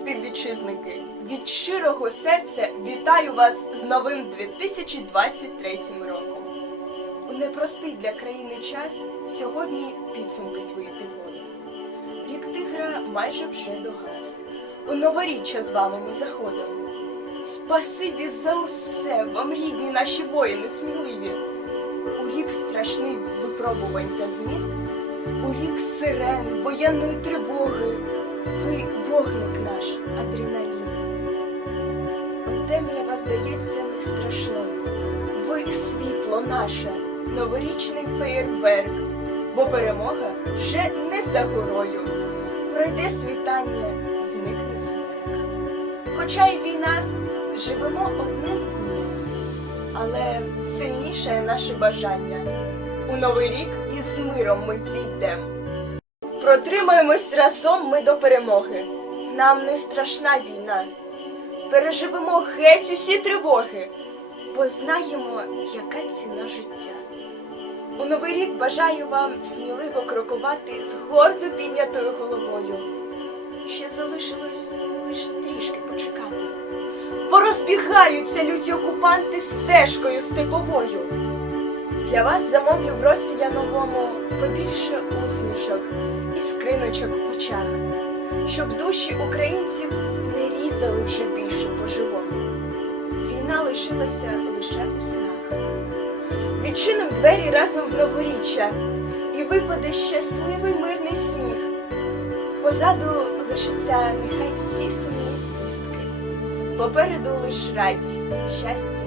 співвітчизники! Від щирого серця вітаю вас з новим 2023 роком. У непростий для країни час сьогодні підсумки свої підводи. Рік тигра майже вже догас. У новоріччя з вами ми заходимо. Спасибі за усе вам, рідні наші воїни, сміливі! У рік страшний випробувань та змін у рік сирен, воєнної тривоги, ви вогник наш, адреналін. Темрява здається не страшною. Ви світло наше, новорічний феєрверк, бо перемога вже не за горою. Пройде світання, зникне смерть. Хоча й війна, живемо одним днем, але сильніше наше бажання. У новий рік із миром ми підемо. Протримаємось разом ми до перемоги. Нам не страшна війна. Переживемо геть усі тривоги, бо знаємо, яка ціна життя. У новий рік бажаю вам сміливо крокувати з гордо піднятою головою. Ще залишилось лиш трішки почекати. Порозбігаються люті окупанти стежкою степовою. Для вас замовлю в році я новому побільше усмішок і скриночок в очах, щоб душі українців не різали вже більше по-живому. Війна лишилася лише у снах. Відчиним двері разом в новоріччя, і випаде щасливий мирний сміх. Позаду лишиться нехай всі сумні звістки, попереду лиш радість, щастя